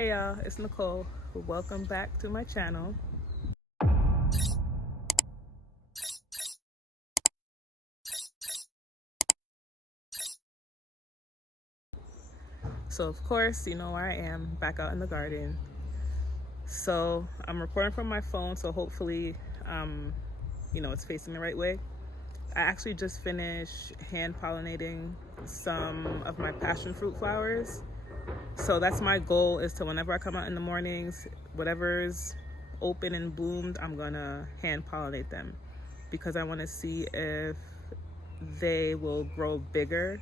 Hey y'all, it's Nicole. Welcome back to my channel. So of course, you know where I am, back out in the garden. So I'm recording from my phone, so hopefully, it's facing the right way. I actually just finished hand pollinating some of my passion fruit flowers. So that's my goal, is to whenever I come out in the mornings, whatever's open and bloomed, I'm gonna hand pollinate them because I want to see if they will grow bigger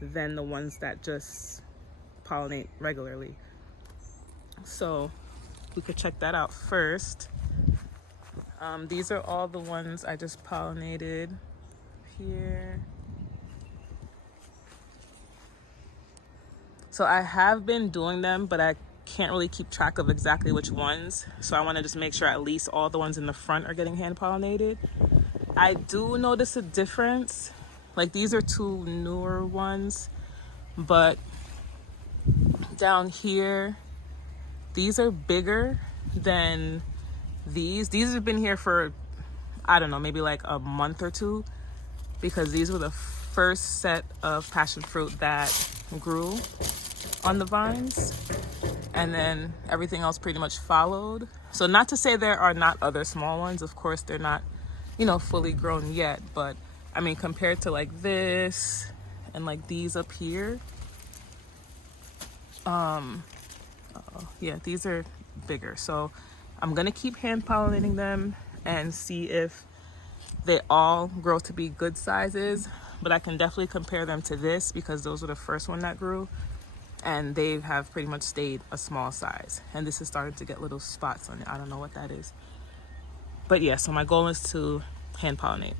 than the ones that just pollinate regularly. So we could check that out first. These are all the ones I just pollinated here. So I have been doing them, but I can't really keep track of exactly which ones. So I want to just make sure at least all the ones in the front are getting hand pollinated. I do notice a difference. Like these are two newer ones, but down here, these are bigger than these. These have been here for, I don't know, maybe like a month or two, because these were the first set of passion fruit that grew on the vines, and then everything else pretty much followed. So not to say there are not other small ones. Of course, they're not, fully grown yet, but I mean, compared to like this and like these up here, yeah, these are bigger. So I'm gonna keep hand pollinating them and see if they all grow to be good sizes, but I can definitely compare them to this because those were the first one that grew and they have pretty much stayed a small size, and this is starting to get little spots on it. I don't know what that is, but yeah, so my goal is to hand pollinate.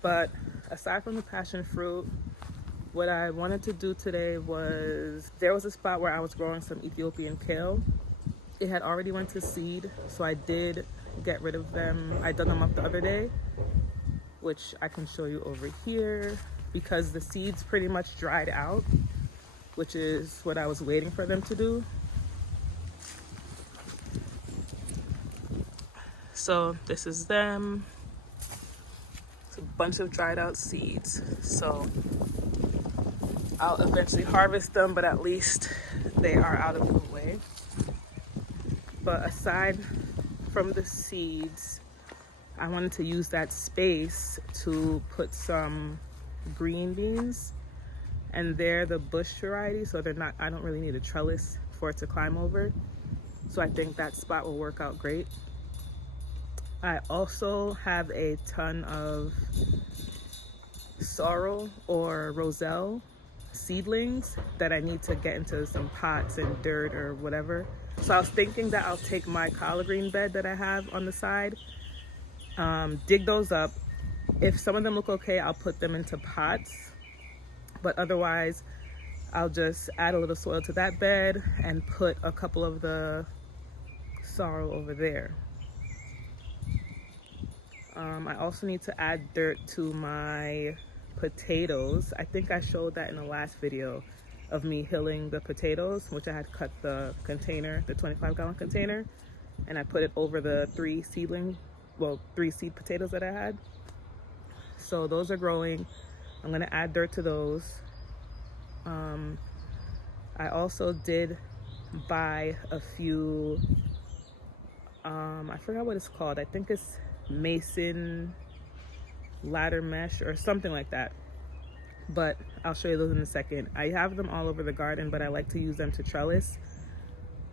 But aside from the passion fruit, what I wanted to do today was, there was a spot where I was growing some Ethiopian kale. It had already went to seed, so I did get rid of them. I dug them up the other day, which I can show you over here, because the seeds pretty much dried out, which is what I was waiting for them to do. So this is them. It's a bunch of dried out seeds. So I'll eventually harvest them, but at least they are out of the way. But aside from the seeds, I wanted to use that space to put some green beans, and they're the bush variety, so they're not, I don't really need a trellis for it to climb over. So I think that spot will work out great. I also have a ton of sorrel or roselle seedlings that I need to get into some pots and dirt or whatever. So I was thinking that I'll take my collard green bed that I have on the side, dig those up. If some of them look okay, I'll put them into pots, but otherwise I'll just add a little soil to that bed and put a couple of the sorrel over there. I also need to add dirt to my potatoes. I think I showed that in the last video of me hilling the potatoes, which I had cut the container, the 25-gallon container, and I put it over the 3 seed potatoes that I had. So those are growing. I'm gonna add dirt to those. I also did buy a few, I forgot what it's called. I think it's mason ladder mesh or something like that, but I'll show you those in a second. I have them all over the garden, but I like to use them to trellis.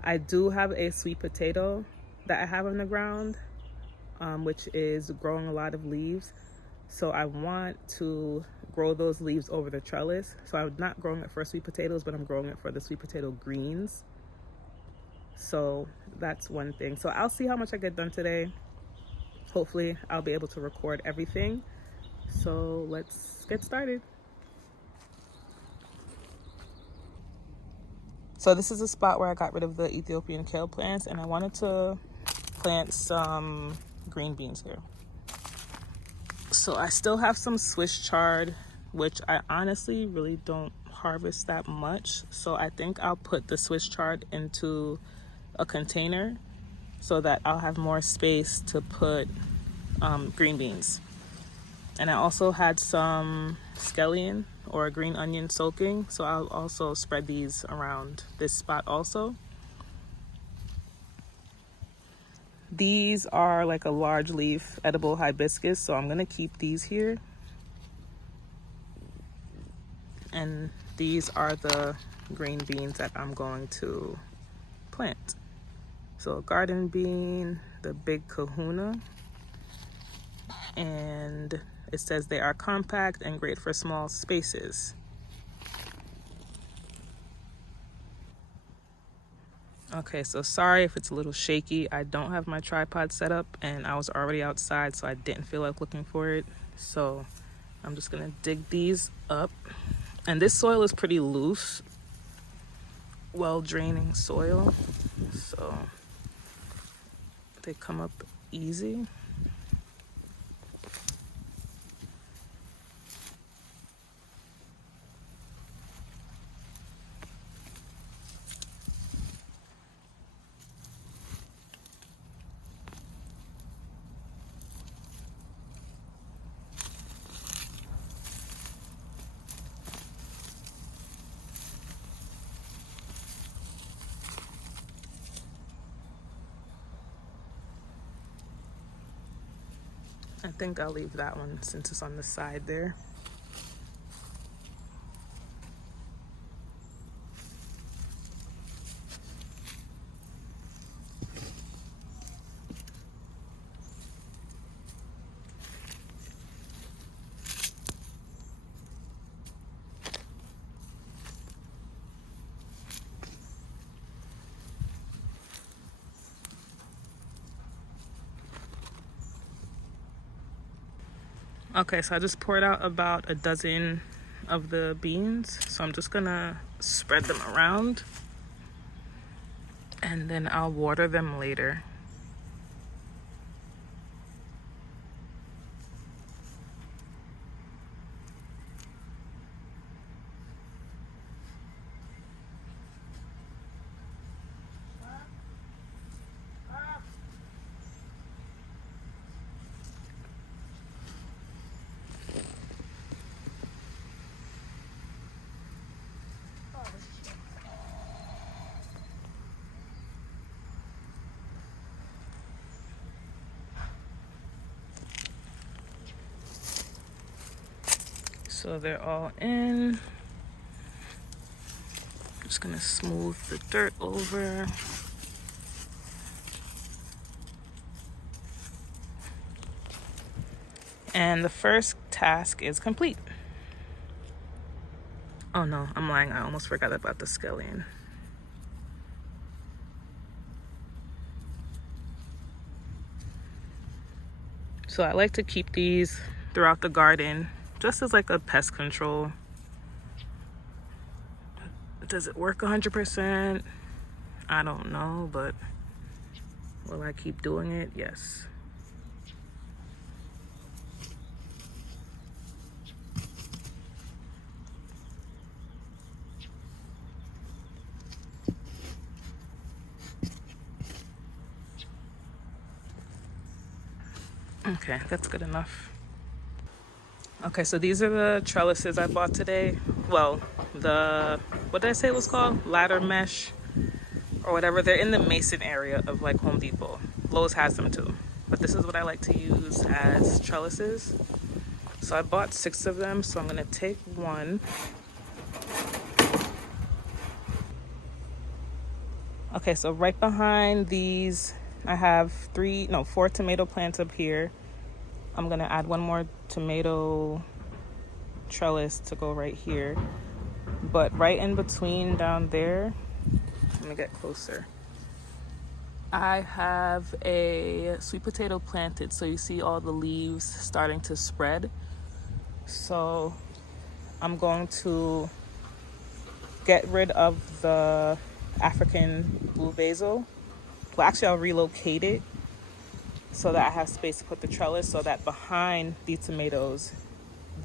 I do have a sweet potato that I have on the ground, which is growing a lot of leaves. So I want to grow those leaves over the trellis. So I'm not growing it for sweet potatoes, but I'm growing it for the sweet potato greens. So that's one thing. So I'll see how much I get done today. Hopefully I'll be able to record everything. So let's get started. So this is a spot where I got rid of the Ethiopian kale plants, and I wanted to plant some green beans here. So I still have some Swiss chard which I honestly really don't harvest that much. So I think I'll put the Swiss chard into a container so that I'll have more space to put green beans. And I also had some scallion or green onion soaking, so I'll also spread these around this spot also. These are like a large leaf edible hibiscus, so I'm gonna keep these here. And these are the green beans that I'm going to plant. So a garden bean, the big kahuna, and it says they are compact and great for small spaces. Okay, so sorry if it's a little shaky. I don't have my tripod set up and I was already outside, so I didn't feel like looking for it. So I'm just gonna dig these up. And this soil is pretty loose, well draining soil, so they come up easy. I think I'll leave that one since it's on the side there. Okay, so I just poured out about a dozen of the beans. So I'm just gonna spread them around and then I'll water them later. So they're all in. Just gonna smooth the dirt over. And the first task is complete. Oh no, I'm lying. I almost forgot about the scallion. So I like to keep these throughout the garden just as like a pest control. Does it work 100%? I don't know, but will I keep doing it? Yes. Okay, that's good enough. Okay, so these are the trellises I bought today. Well, what did I say it was called? Ladder mesh or whatever. They're in the Mason area of like Home Depot. Lowe's has them too. But this is what I like to use as trellises. So I bought 6 of them, so I'm gonna take one. Okay, so right behind these, I have 4 tomato plants up here. I'm gonna add one more tomato trellis to go right here. But right in between down there, let me get closer. I have a sweet potato planted, so you see all the leaves starting to spread. So I'm going to get rid of the African blue basil. Well, actually, I'll relocate it so that I have space to put the trellis so that behind the tomatoes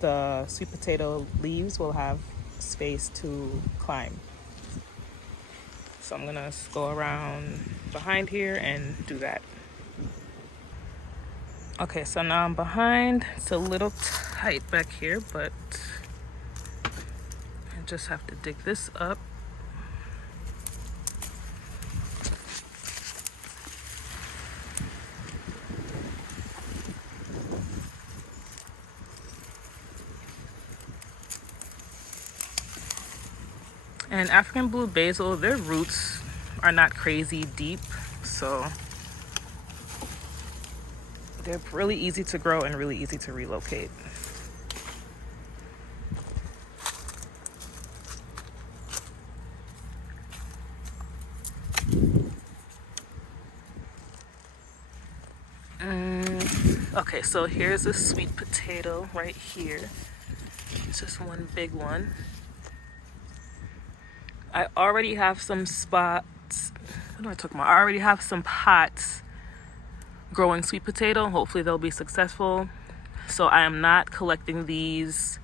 the sweet potato leaves will have space to climb. So I'm gonna go around behind here and do that. Okay, so now I'm behind. It's a little tight back here, but I just have to dig this up. And African blue basil, their roots are not crazy deep, so they're really easy to grow and really easy to relocate. Okay, so here's a sweet potato right here. It's just one big one. I already have some spots. What am I talking about? I already have some pots growing sweet potato. Hopefully they'll be successful. So I am not collecting these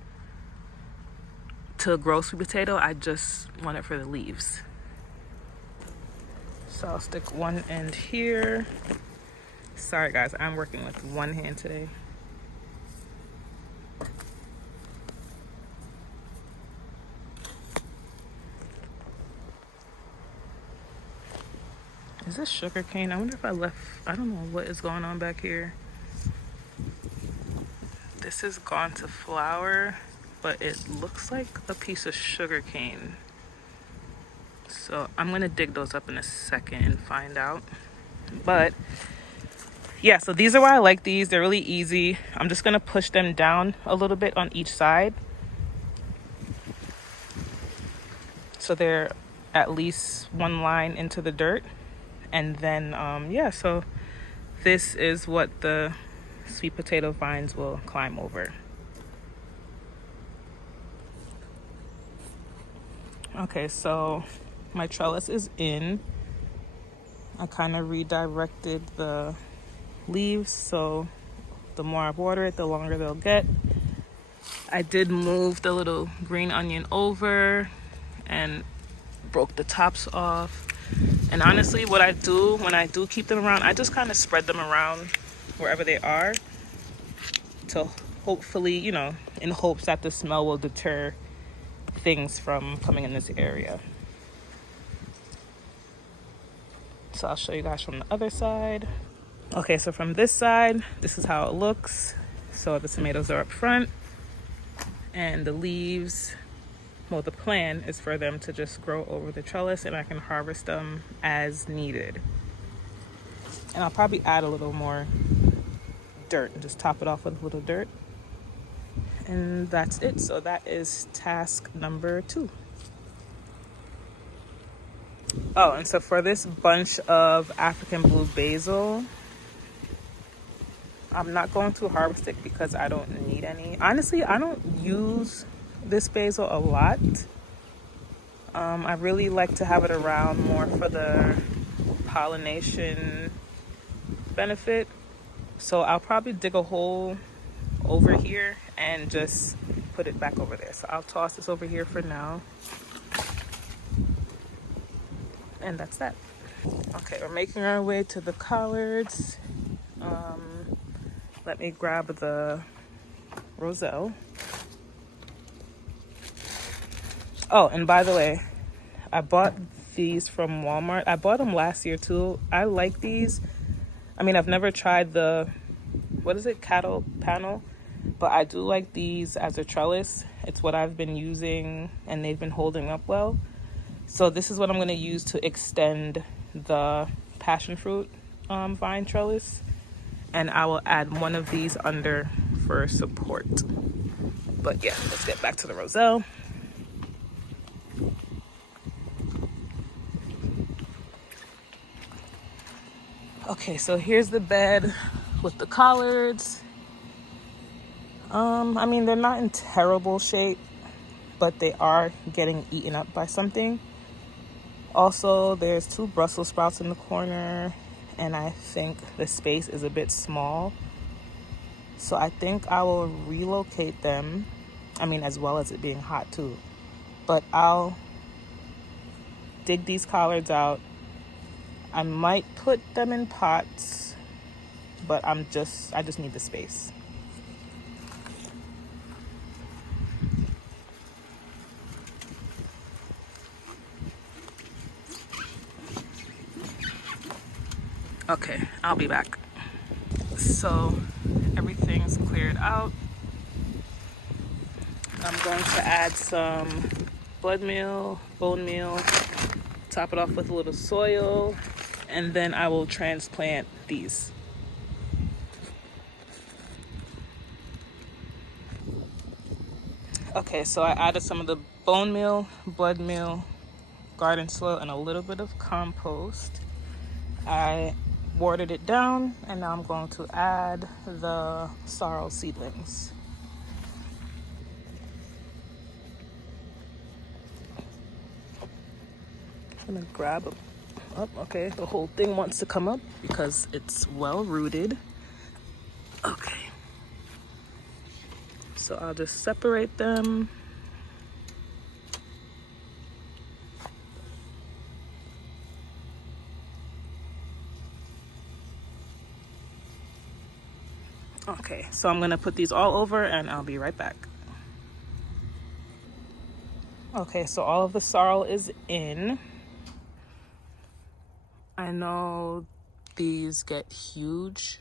to grow sweet potato. I just want it for the leaves. So I'll stick one end here. Sorry guys, I'm working with one hand today. Is this sugar cane? I wonder if I left, I don't know what is going on back here. This has gone to flower, but it looks like a piece of sugar cane. So I'm gonna dig those up in a second and find out. But yeah, so these are why I like these. They're really easy. I'm just gonna push them down a little bit on each side, so they're at least one line into the dirt. And then, yeah, so this is what the sweet potato vines will climb over. Okay, so my trellis is in. I kind of redirected the leaves, so the more I water it, the longer they'll get. I did move the little green onion over and broke the tops off. And honestly, what I do when I do keep them around, I just kind of spread them around wherever they are to hopefully, you know, in hopes that the smell will deter things from coming in this area. So I'll show you guys from the other side. Okay, so from this side, this is how it looks. So the tomatoes are up front and the leaves, well, the plan is for them to just grow over the trellis and I can harvest them as needed. And I'll probably add a little more dirt and just top it off with a little dirt. And that's it. So that is task number 2. Oh, and so for this bunch of African blue basil, I'm not going to harvest it because I don't need any. Honestly, I don't use this basil a lot. I really like to have it around more for the pollination benefit. So I'll probably dig a hole over here and just put it back over there. So I'll toss this over here for now. And that's that. Okay, we're making our way to the collards. Let me grab the roselle. Oh, and by the way, I bought these from Walmart. I bought them last year too. I like these. I mean, I've never tried the, what is it, cattle panel, but I do like these as a trellis. It's what I've been using and they've been holding up well. So this is what I'm going to use to extend the passion fruit vine trellis. And I will add one of these under for support. But yeah, let's get back to the roselle. Okay, so here's the bed with the collards. I mean, they're not in terrible shape, but they are getting eaten up by something. Also, there's 2 Brussels sprouts in the corner, and I think the space is a bit small. So I think I will relocate them. I mean, as well as it being hot too. But I'll dig these collards out. I might put them in pots, but I just need the space. Okay, I'll be back. So everything's cleared out. I'm going to add some blood meal, bone meal, top it off with a little soil, and then I will transplant these. Okay, so I added some of the bone meal, blood meal, garden soil, and a little bit of compost. I watered it down, and now I'm going to add the sorrel seedlings. I'm gonna grab them up. Okay, the whole thing wants to come up because it's well rooted. Okay, so I'll just separate them. Okay, so I'm gonna put these all over and I'll be right back. Okay, so all of the sorrel is in. I know these get huge,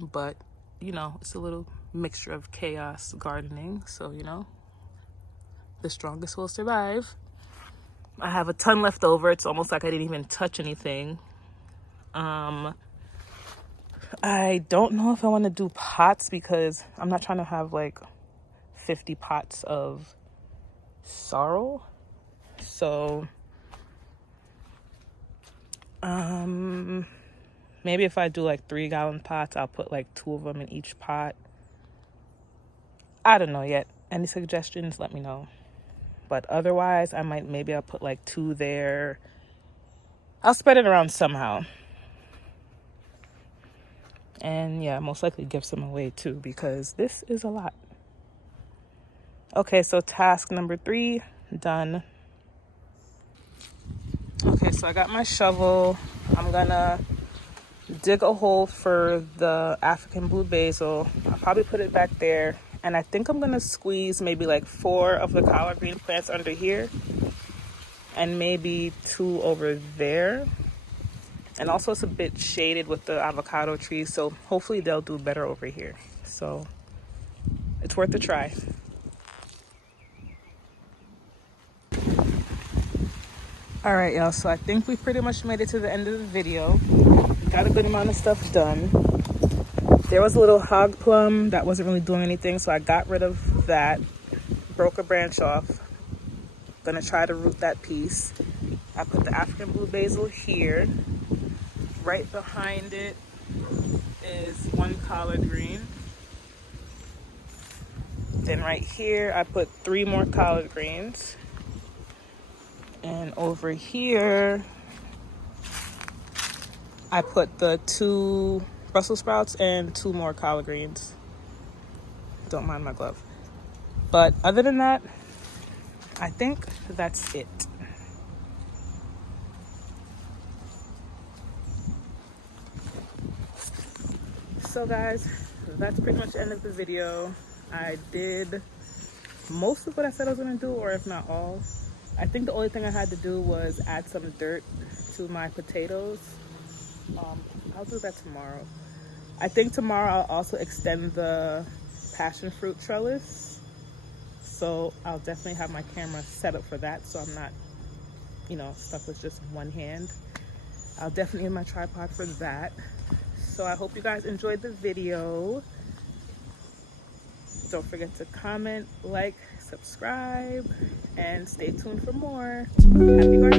but you know, it's a little mixture of chaos gardening, so you know, the strongest will survive. I have a ton left over. It's almost like I didn't even touch anything. I don't know if I want to do pots because I'm not trying to have like 50 pots of sorrel. So maybe if I do like 3-gallon pots, I'll put like 2 of them in each pot. I don't know yet. Any suggestions, let me know. But otherwise, maybe I'll put like 2 there. I'll spread it around somehow. And yeah, most likely give some away too because this is a lot. Okay, so task number 3 done. Okay, so I got my shovel. I'm gonna dig a hole for the African blue basil. I'll probably put it back there. And I think I'm gonna squeeze maybe like 4 of the collard green plants under here and maybe 2 over there. And also it's a bit shaded with the avocado trees, so hopefully they'll do better over here. So it's worth a try. All right, y'all, so I think we pretty much made it to the end of the video. Got a good amount of stuff done. There was a little hog plum that wasn't really doing anything, so I got rid of that. Broke a branch off. Gonna try to root that piece. I put the African blue basil here. Right behind it is 1 collard green. Then right here, I put 3 more collard greens. And over here, I put the 2 Brussels sprouts and 2 more collard greens. Don't mind my glove. But other than that, I think that's it. So guys, that's pretty much the end of the video. I did most of what I said I was gonna do, or if not all. I think the only thing I had to do was add some dirt to my potatoes. I'll do that tomorrow. I think tomorrow I'll also extend the passion fruit trellis. So I'll definitely have my camera set up for that, so I'm not, you know, stuck with just one hand. I'll definitely need my tripod for that. So I hope you guys enjoyed the video. Don't forget to comment, like, subscribe, and stay tuned for more. Happy gardening.